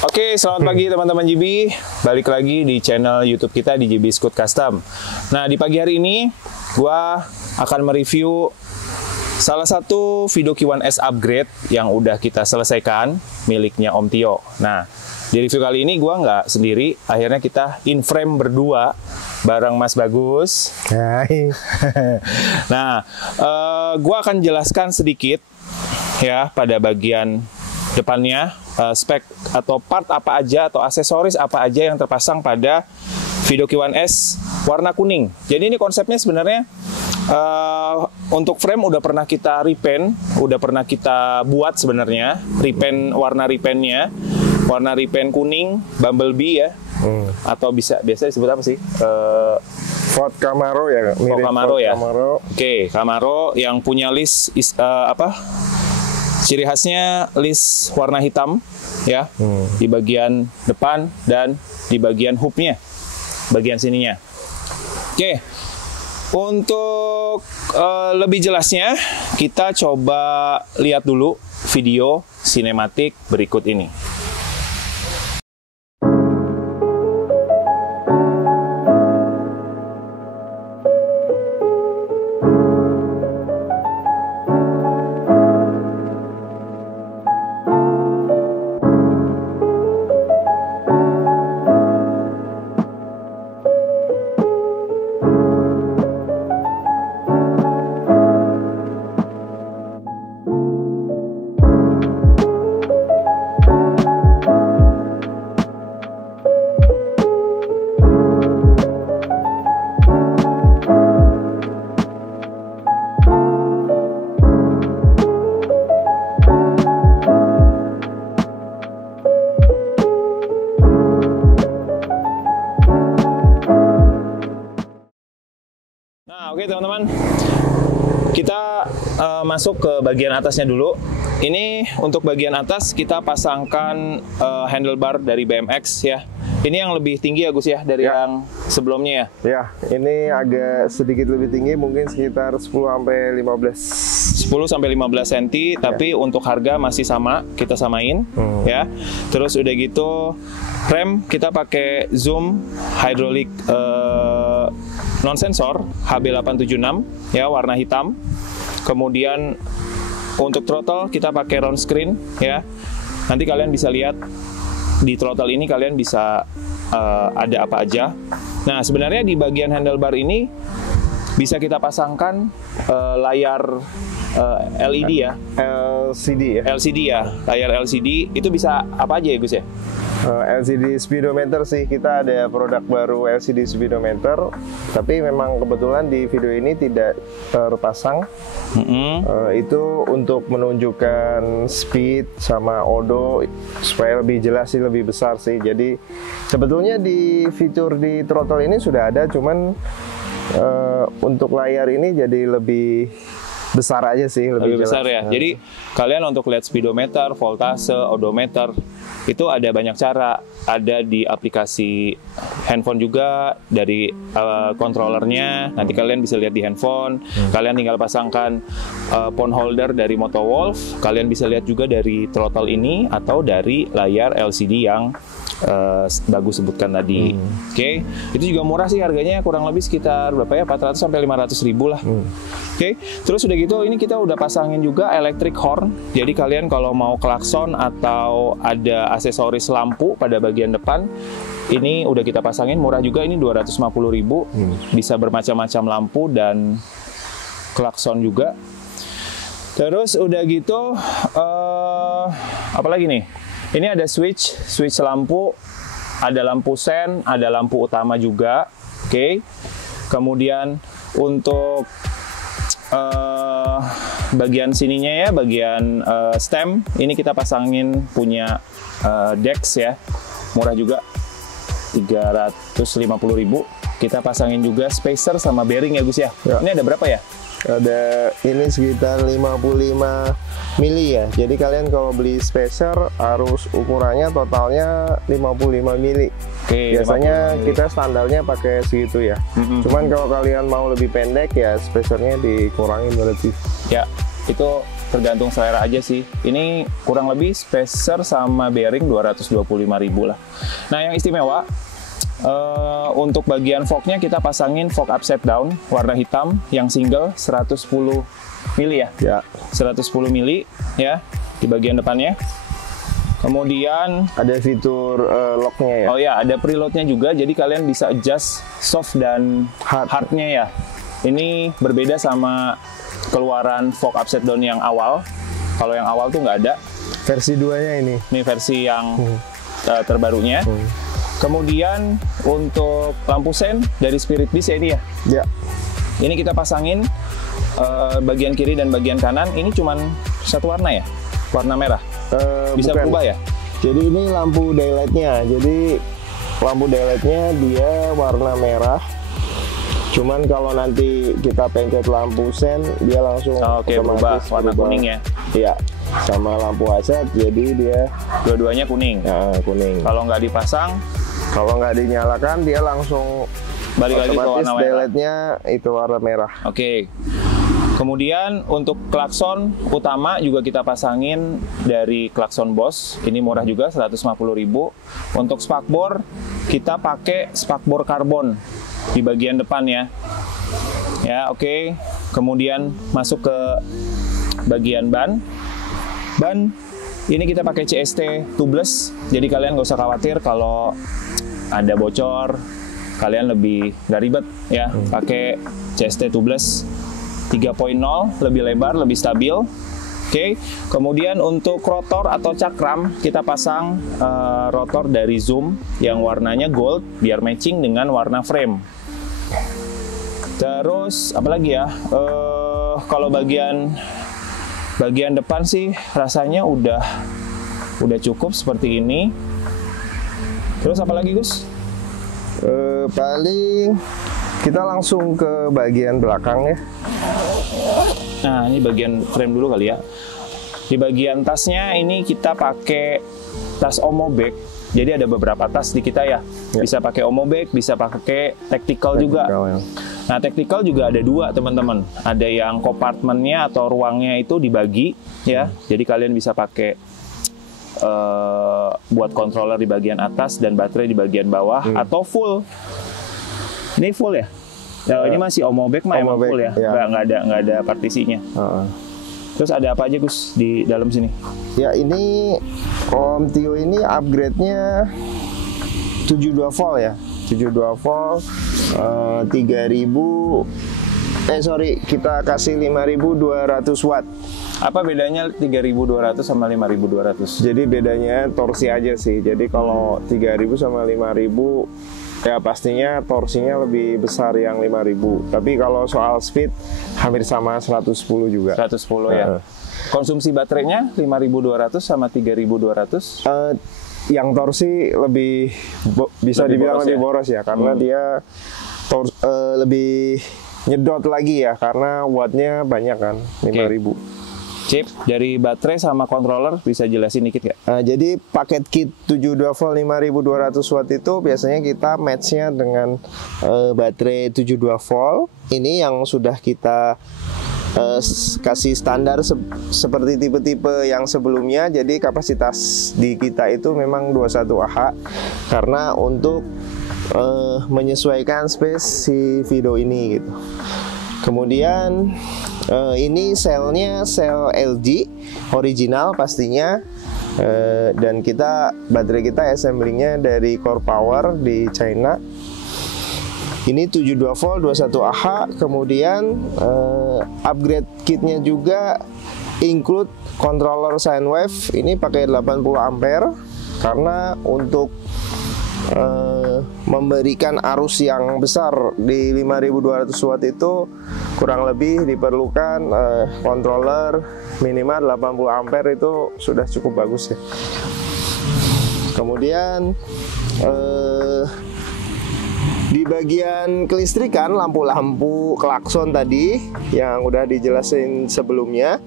Oke, selamat pagi teman-teman GB. Balik lagi di channel YouTube kita di GB Scoot Custom. Nah, di pagi hari ini gua akan mereview salah satu Vido Q1S upgrade yang udah kita selesaikan miliknya Om Tio. Nah, di review kali ini gua nggak sendiri, akhirnya kita in frame berdua bareng Mas Bagus. Hai. Nah, gua akan jelaskan sedikit ya pada bagian depannya, spek atau part apa aja atau aksesoris apa aja yang terpasang pada Vido Q1S warna kuning. Jadi ini konsepnya sebenarnya untuk frame udah pernah kita repaint, udah pernah kita buat sebenarnya repaint, warna repaintnya warna repaint kuning Bumblebee ya, atau biasa disebut apa sih? Ford Camaro ya, mirip Camaro Ford ya. Camaro. Oke, Camaro yang punya list ciri khasnya list warna hitam ya, di bagian depan dan di bagian hoopnya, bagian sininya. Oke, untuk lebih jelasnya kita coba lihat dulu video sinematik berikut ini. Nah, oke teman-teman, kita masuk ke bagian atasnya dulu. Ini untuk bagian atas kita pasangkan handlebar dari BMX ya. Ini yang lebih tinggi ya Gus ya dari yang sebelumnya ya? Ya, ini agak sedikit lebih tinggi, mungkin sekitar 10-15 cm, tapi untuk harga masih sama, kita samain ya. Terus udah gitu rem kita pakai Zoom hydraulic non sensor HB876 ya, warna hitam. Kemudian untuk throttle kita pakai round screen ya. Nanti kalian bisa lihat di throttle ini, kalian bisa ada apa aja. Nah, sebenarnya di bagian handlebar ini bisa kita pasangkan layar LED ya, LCD ya, layar LCD. Itu bisa apa aja ya Gus ya? LCD speedometer sih, kita ada produk baru LCD speedometer, tapi memang kebetulan di video ini tidak terpasang. Itu untuk menunjukkan speed sama odo supaya lebih jelas sih, lebih besar sih. Jadi sebetulnya di fitur di throttle ini sudah ada, cuman untuk layar ini jadi lebih besar aja sih, lebih besar ya. Jadi kalian untuk lihat speedometer, voltase, odometer itu ada banyak cara. Ada di aplikasi handphone juga, dari controllernya. Nanti kalian bisa lihat di handphone. Kalian tinggal pasangkan phone holder dari Motowolf. Kalian bisa lihat juga dari throttle ini atau dari layar LCD yang Bagus sebutkan tadi. Oke, itu juga murah sih harganya, kurang lebih sekitar berapa ya, 400 sampai 500 ribu lah. Oke, terus udah gitu ini kita udah pasangin juga electric horn. Jadi kalian kalau mau klakson atau ada aksesoris lampu pada bagian depan, ini udah kita pasangin, murah juga, ini 250 ribu. Bisa bermacam-macam lampu dan klakson juga. Terus udah gitu apa lagi nih? Ini ada switch lampu, ada lampu sen, ada lampu utama juga. Oke. Kemudian untuk bagian sininya ya, bagian stem, ini kita pasangin punya Dex ya. Murah juga, 350 ribu. Kita pasangin juga spacer sama bearing ya Gus ya. Ini ada berapa ya? Ada ini sekitar 55 mili ya. Jadi kalian kalau beli spacer harus ukurannya totalnya 55 mili. Oke, biasanya kita standarnya pakai segitu ya. Cuman kalau kalian mau lebih pendek ya spacernya dikurangin berarti. Ya, itu tergantung selera aja sih. Ini kurang lebih spacer sama bearing 225.000 lah. Nah, yang istimewa untuk bagian fognya kita pasangin fog upside down warna hitam yang single 110 mili ya. Ya. 110 mili ya di bagian depannya. Kemudian ada fitur locknya ya. Oh ya, ada preloadnya juga, jadi kalian bisa adjust soft dan hardnya ya. Ini berbeda sama keluaran fog upside down yang awal. Kalau yang awal tuh nggak ada. Versi 2-nya ini. Ini versi yang terbarunya. Kemudian untuk lampu sen dari Spirit Beast ya ini ya. Ya. Ini kita pasangin bagian kiri dan bagian kanan. Ini cuman satu warna ya, warna merah. Bisa Bukan. berubah ya. Jadi ini lampu daylightnya. Jadi lampu daylightnya dia warna merah. Cuman kalau nanti kita pencet lampu sen, dia langsung Oke, berubah warna kuning ya. Iya. Sama lampu asap, jadi dia dua-duanya kuning. Ya, kuning. Kalau nggak dipasang, kalau nggak dinyalakan, dia langsung balik lagi ke warna merah. Daylightnya itu warna merah. Oke. Kemudian untuk klakson utama juga kita pasangin dari klakson Bosch. Ini murah juga 150.000. Untuk spakbor kita pakai spakbor karbon di bagian depan ya. Ya, oke. Kemudian masuk ke bagian ban. Ban ini kita pakai CST tubeless. Jadi kalian nggak usah khawatir kalau ada bocor. Kalian lebih nggak ribet ya. Pakai CST tubeless 3.0, lebih lebar, lebih stabil. Oke. Kemudian untuk rotor atau cakram kita pasang rotor dari Zoom yang warnanya gold biar matching dengan warna frame. Terus apalagi ya? Kalau bagian depan sih rasanya udah cukup seperti ini. Terus apalagi Gus? Paling kita langsung ke bagian belakang ya. Nah, ini bagian frame dulu kali ya. Di bagian tasnya ini kita pakai tas Omobag. Jadi ada beberapa tas di kita ya. Bisa pakai Omobag, bisa pakai tactical juga. Ya. Nah, tactical juga ada dua teman-teman. Ada yang kompartemennya atau ruangnya itu dibagi ya. Jadi kalian bisa pakai buat controller di bagian atas dan baterai di bagian bawah atau full. Ini full ya? Nah, ini masih Omobag mah emang full ya? Nggak ada partisinya. Terus ada apa aja Gus di dalam sini? Ya, ini Om Tio ini upgrade-nya 72 volt ya. 72 volt 3000 kita kasih 5200 watt. Apa bedanya 3200 sama 5200? Jadi bedanya torsi aja sih. Jadi kalau 3000 sama 5000 ya pastinya torsinya lebih besar yang 5000. Tapi kalau soal speed hampir sama 110 juga. 110 ya. Konsumsi baterainya 5200 sama 3200? Yang torsi lebih bisa dibilang lebih boros ya karena dia lebih nyedot lagi ya karena wattnya banyak kan 5000. Chip dari baterai sama controller bisa jelasin dikit nggak? Jadi paket kit 72 volt 5200 watt itu biasanya kita matchnya dengan baterai 72 volt. Ini yang sudah kita kasih standar seperti tipe-tipe yang sebelumnya. Jadi kapasitas di kita itu memang 21 Ah karena untuk menyesuaikan space si Vido ini gitu. Kemudian ini selnya sel LG original pastinya, dan baterai kita assemblingnya dari Core Power di China. Ini 72 volt 21 Ah. Kemudian upgrade kitnya juga include controller sine wave. Ini pakai 80 ampere karena untuk memberikan arus yang besar di 5200 watt itu kurang lebih diperlukan controller minimal 80 ampere itu sudah cukup bagus ya. Kemudian di bagian kelistrikan lampu-lampu klakson tadi yang udah dijelasin sebelumnya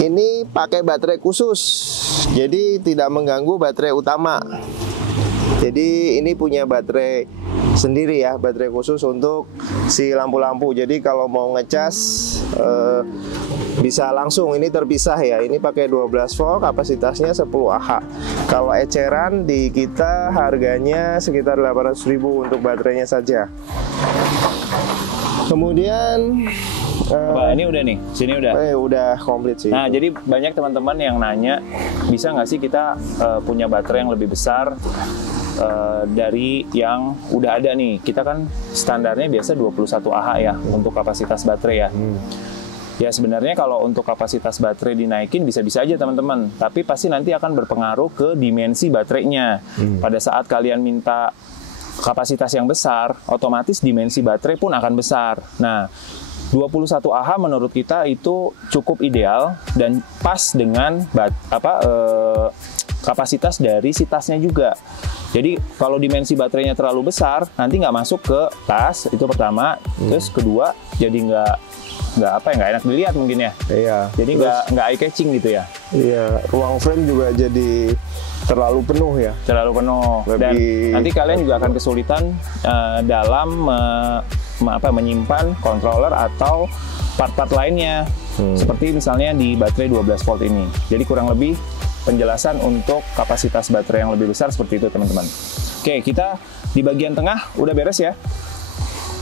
ini pakai baterai khusus, jadi tidak mengganggu baterai utama. Jadi ini punya baterai sendiri ya, baterai khusus untuk si lampu-lampu. Jadi kalau mau ngecas bisa langsung, ini terpisah ya. Ini pakai 12 volt, kapasitasnya 10 Ah. Kalau eceran di kita harganya sekitar 800.000 untuk baterainya saja. Kemudian ini udah nih, sini udah. Udah komplit sih. Nah, jadi banyak teman-teman yang nanya, bisa nggak sih kita punya baterai yang lebih besar dari yang udah ada nih? Kita kan standarnya biasa 21 Ah ya untuk kapasitas baterai ya. Ya sebenarnya kalau untuk kapasitas baterai dinaikin bisa-bisa aja teman-teman, tapi pasti nanti akan berpengaruh ke dimensi baterainya. Pada saat kalian minta kapasitas yang besar, otomatis dimensi baterai pun akan besar. Nah, 21 Ah menurut kita itu cukup ideal dan pas dengan kapasitas dari si tasnya juga. Jadi kalau dimensi baterainya terlalu besar, nanti nggak masuk ke tas, itu pertama. Terus kedua, jadi nggak enak dilihat mungkin ya. Iya. Jadi nggak eye catching gitu ya. Iya. Ruang frame juga jadi terlalu penuh ya. Terlalu penuh. Dan nanti kalian juga akan kesulitan dalam menyimpan controller atau part-part lainnya. Seperti misalnya di baterai 12 volt ini. Jadi kurang lebih penjelasan untuk kapasitas baterai yang lebih besar seperti itu teman-teman. Oke, kita di bagian tengah udah beres ya.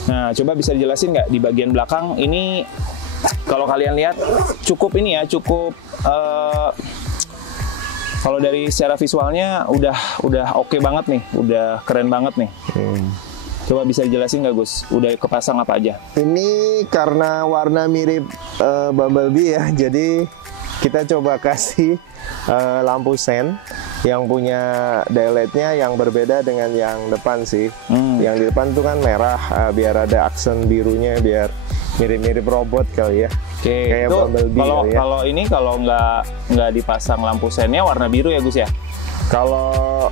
Nah, coba bisa dijelasin nggak di bagian belakang ini, kalau kalian lihat cukup ini ya, cukup kalau dari secara visualnya udah oke banget nih, udah keren banget nih. Coba bisa dijelasin nggak Gus, udah kepasang apa aja? Ini karena warna mirip Bumblebee ya, jadi kita coba kasih lampu sen yang punya daylightnya yang berbeda dengan yang depan sih. Yang di depan tuh kan merah, biar ada aksen birunya, biar mirip-mirip robot kali ya. Oke, kayak Bumblebee kali ya. Kalau ini kalau nggak dipasang lampu sennya warna biru ya Gus ya? Kalau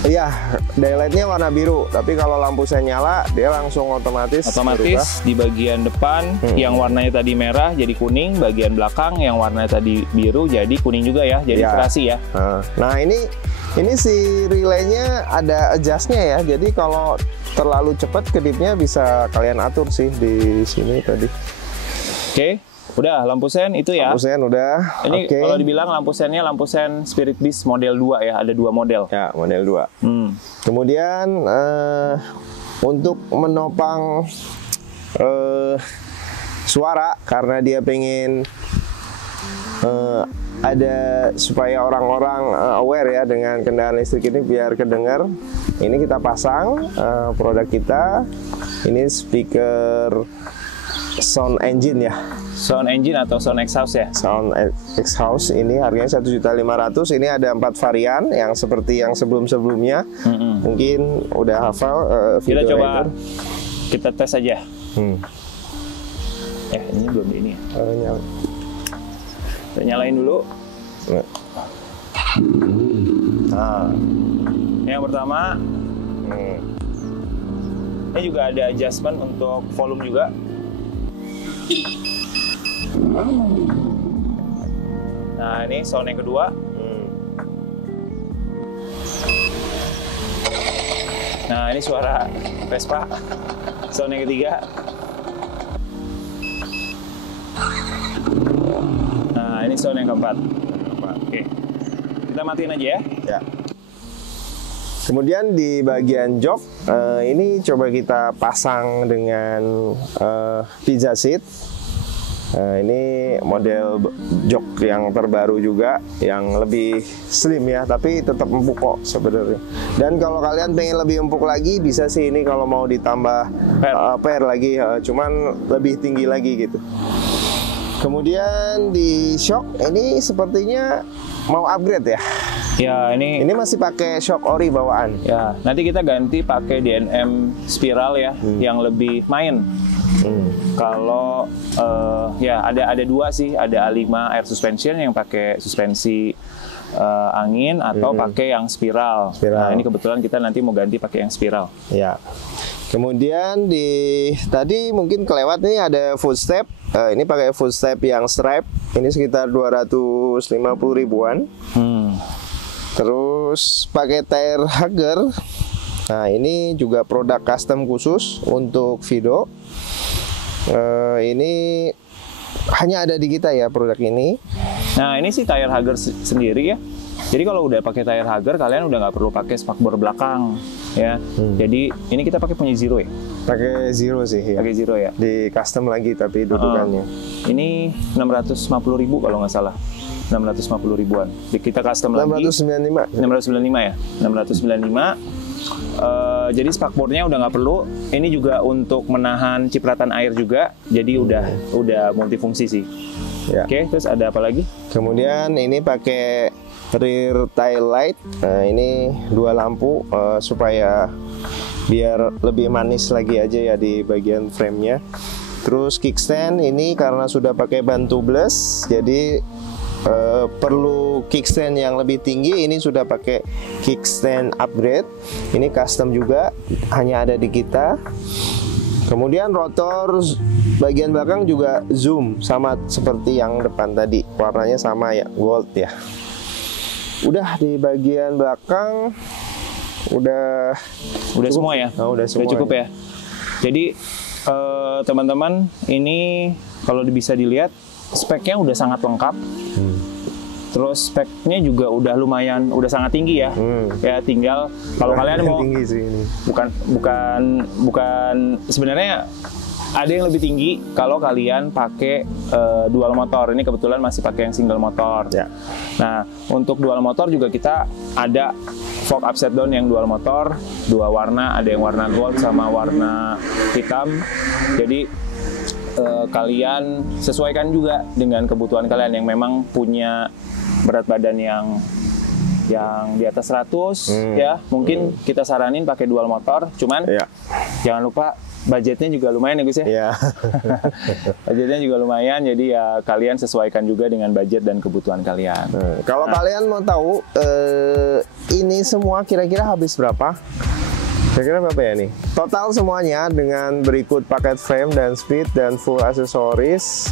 iya, daylightnya warna biru, tapi kalau lampu sen nyala, dia langsung otomatis berubah. Di bagian depan yang warnanya tadi merah jadi kuning, bagian belakang yang warnanya tadi biru jadi kuning juga ya, jadi terasi ya. Nah ini si relaynya ada adjustnya ya, jadi kalau terlalu cepat kedipnya bisa kalian atur sih di sini tadi. Oke. Udah, lampu sen itu ya? Lampu sen udah. Ini kalau dibilang lampu sennya lampu sen Spirit Beast model 2 ya, ada 2 model. Ya, model 2. Kemudian untuk menopang suara, karena dia pengen ada supaya orang-orang aware ya dengan kendaraan listrik ini biar kedengar. Ini kita pasang produk kita. Ini speaker sound engine ya. Sound engine atau sound exhaust ya? Sound exhaust ini harganya 1.500.000. Ini ada 4 varian yang seperti yang sebelum-sebelumnya. Mungkin udah hafal kita coba kita tes aja. Ini belum ini ya. Kita nyalain dulu. Nah, yang pertama ini juga ada adjustment untuk volume juga. Nah, ini sound yang kedua. Nah, ini suara Vespa. Sound yang ketiga. Nah, ini sound yang keempat. Oke. Kita matiin aja ya. Ya. Kemudian di bagian jok, ini coba kita pasang dengan pizza seat. Ini model jok yang terbaru juga, yang lebih slim ya, tapi tetap empuk kok sebenarnya. Dan kalau kalian pengen lebih empuk lagi, bisa sih ini kalau mau ditambah pair lagi, cuman lebih tinggi lagi gitu. Kemudian di shock ini sepertinya mau upgrade ya. Ya, ini masih pakai shock ori bawaan. Ya, nanti kita ganti pakai DNM spiral ya, yang lebih main. Kalau ya ada 2 sih, ada A5 air suspension yang pakai suspensi angin atau pakai yang spiral. Nah, ini kebetulan kita nanti mau ganti pakai yang spiral. Ya. Kemudian tadi mungkin kelewat nih ada footstep. Ini pakai footstep yang stripe. Ini sekitar 250.000-an. Terus pakai tire hugger. Nah, ini juga produk custom khusus untuk Fido. Ini hanya ada di kita ya produk ini. Nah ini sih tire hugger sendiri ya. Jadi kalau udah pakai tire hugger, kalian udah nggak perlu pakai spakbor belakang ya. Jadi ini kita pakai punya Zero ya. Pakai Zero sih ya. Pakai Zero ya. Di custom lagi tapi dudukannya. Ini 650.000 kalau nggak salah. 650 ribuan. Kita custom 695. lagi. 695 ya. 695. Jadi spakbornya udah nggak perlu. Ini juga untuk menahan cipratan air juga. Jadi udah multifungsi sih. Ya. Oke, terus ada apa lagi? Kemudian ini pakai rear tail light. Nah, ini 2 lampu supaya biar lebih manis lagi aja ya di bagian frame-nya. Terus kickstand ini karena sudah pakai ban tubeless, jadi perlu kickstand yang lebih tinggi. Ini sudah pakai kickstand upgrade. Ini custom juga, hanya ada di kita. Kemudian rotor bagian belakang juga zoom, sama seperti yang depan tadi. Warnanya sama ya, gold ya. Udah di bagian belakang udah semua ya. Udah semua. Udah cukup ya. Jadi teman-teman, ini kalau bisa dilihat speknya udah sangat lengkap. Terus speknya juga udah lumayan, udah sangat tinggi ya. Ya tinggal kalau kalian mau tinggi sih ini. bukan sebenarnya ada yang lebih tinggi kalau kalian pakai dual motor. Ini kebetulan masih pakai yang single motor. Ya. Nah, untuk dual motor juga kita ada fog upside down yang dual motor, 2 warna, ada yang warna gold sama warna hitam. Jadi kalian sesuaikan juga dengan kebutuhan kalian yang memang punya berat badan yang di atas 100 ya. Mungkin kita saranin pakai dual motor, cuman jangan lupa budgetnya juga lumayan ya Gus ya. Iya. Budgetnya juga lumayan, jadi ya kalian sesuaikan juga dengan budget dan kebutuhan kalian. Kalau kalian mau tahu ini semua kira-kira habis berapa? Kira-kira berapa ya nih? Total semuanya dengan berikut paket frame dan speed dan full aksesoris,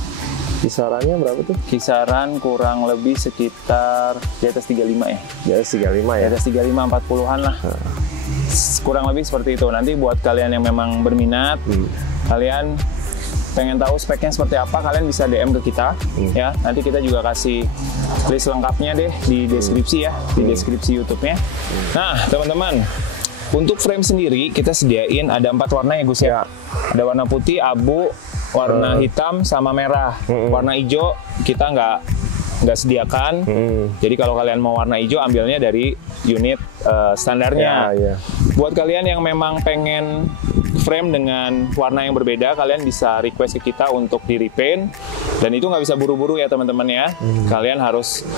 kisarannya berapa tuh? Kisaran kurang lebih sekitar di atas 35 ya. Di atas 35 ya? Di atas 35, 40-an lah. Kurang lebih seperti itu. Nanti buat kalian yang memang berminat, kalian pengen tahu speknya seperti apa, kalian bisa DM ke kita ya. Nanti kita juga kasih list lengkapnya deh di deskripsi ya, di deskripsi YouTube-nya. Nah, teman-teman, untuk frame sendiri kita sediain ada 4 warna ya Gus ya. Ada warna putih, abu, warna hitam, sama merah. Warna hijau kita nggak sediakan. Jadi kalau kalian mau warna hijau, ambilnya dari unit standarnya. Buat kalian yang memang pengen frame dengan warna yang berbeda, kalian bisa request ke kita untuk di repaint. Dan itu nggak bisa buru-buru ya teman-teman ya. Kalian harus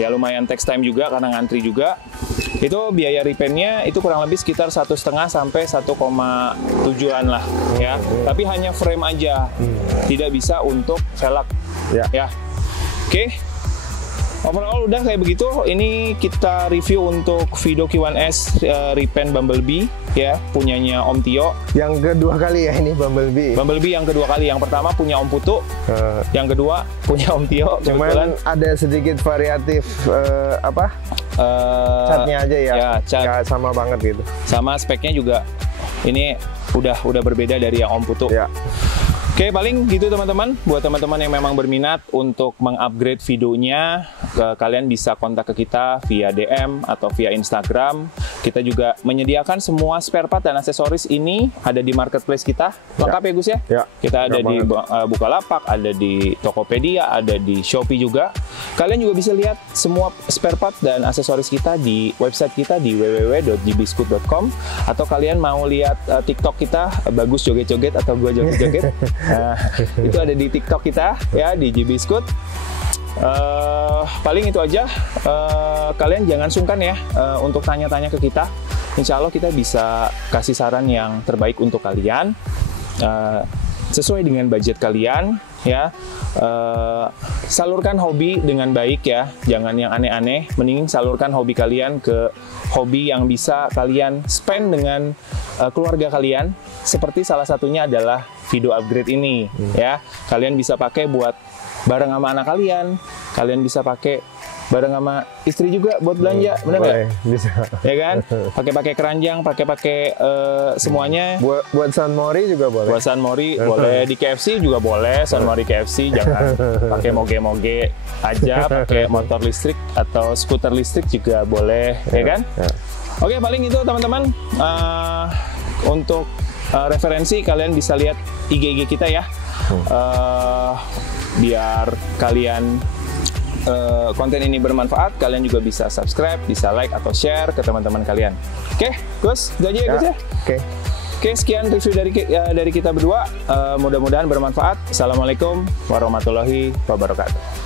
ya lumayan takes time juga karena ngantri juga. Itu biaya repaintnya itu kurang lebih sekitar 1,5 sampai 1,7-an lah ya. Tapi hanya frame aja, tidak bisa untuk velg ya. Oke. Overall udah kayak begitu. Ini kita review untuk Vido Q1S repaint Bumblebee ya, punyanya Om Tio. Yang kedua kali ya ini Bumblebee. Bumblebee yang kedua kali. Yang pertama punya Om Putu. Yang kedua punya Om Tio. Cuman ada sedikit variatif catnya aja ya. Cat. Nggak sama banget gitu. Sama speknya juga ini udah berbeda dari yang Om Putu. Ya. Oke, paling gitu teman-teman. Buat teman-teman yang memang berminat untuk mengupgrade videonya, kalian bisa kontak ke kita via DM atau via Instagram. Kita juga menyediakan semua spare part dan aksesoris ini ada di marketplace kita. Lengkap ya Gus ya? Ya. Kita ada di Bukalapak, ada di Tokopedia, ada di Shopee juga. Kalian juga bisa lihat semua spare part dan aksesoris kita di website kita di www.gbscoot.com, atau kalian mau lihat TikTok kita, Bagus joget-joget atau gua joget-joget. Nah, itu ada di TikTok kita ya, di GBScoot. Paling itu aja. Kalian jangan sungkan ya untuk tanya-tanya ke kita. Insya Allah kita bisa kasih saran yang terbaik untuk kalian, sesuai dengan budget kalian ya. Salurkan hobi dengan baik ya, jangan yang aneh-aneh. Mending salurkan hobi kalian ke hobi yang bisa kalian spend dengan keluarga kalian. Seperti salah satunya adalah Vido upgrade ini ya. Kalian bisa pakai buat bareng sama anak kalian. Kalian bisa pakai bareng sama istri juga buat belanja, bener nggak? Bisa. Ya kan? Pakai keranjang, pakai semuanya. Buat San Mori juga boleh. Buat San Mori boleh, di KFC juga boleh. San Mori KFC jangan pakai moge-moge aja, pakai motor listrik atau skuter listrik juga boleh, ya kan? Oke, paling itu teman-teman. Untuk referensi kalian bisa lihat IG kita ya. Biar kalian konten ini bermanfaat, kalian juga bisa subscribe, bisa like atau share ke teman-teman kalian. Oke, Gus, itu aja ya Gus ya. Oke, sekian review dari kita berdua. Mudah-mudahan bermanfaat. Assalamualaikum warahmatullahi wabarakatuh.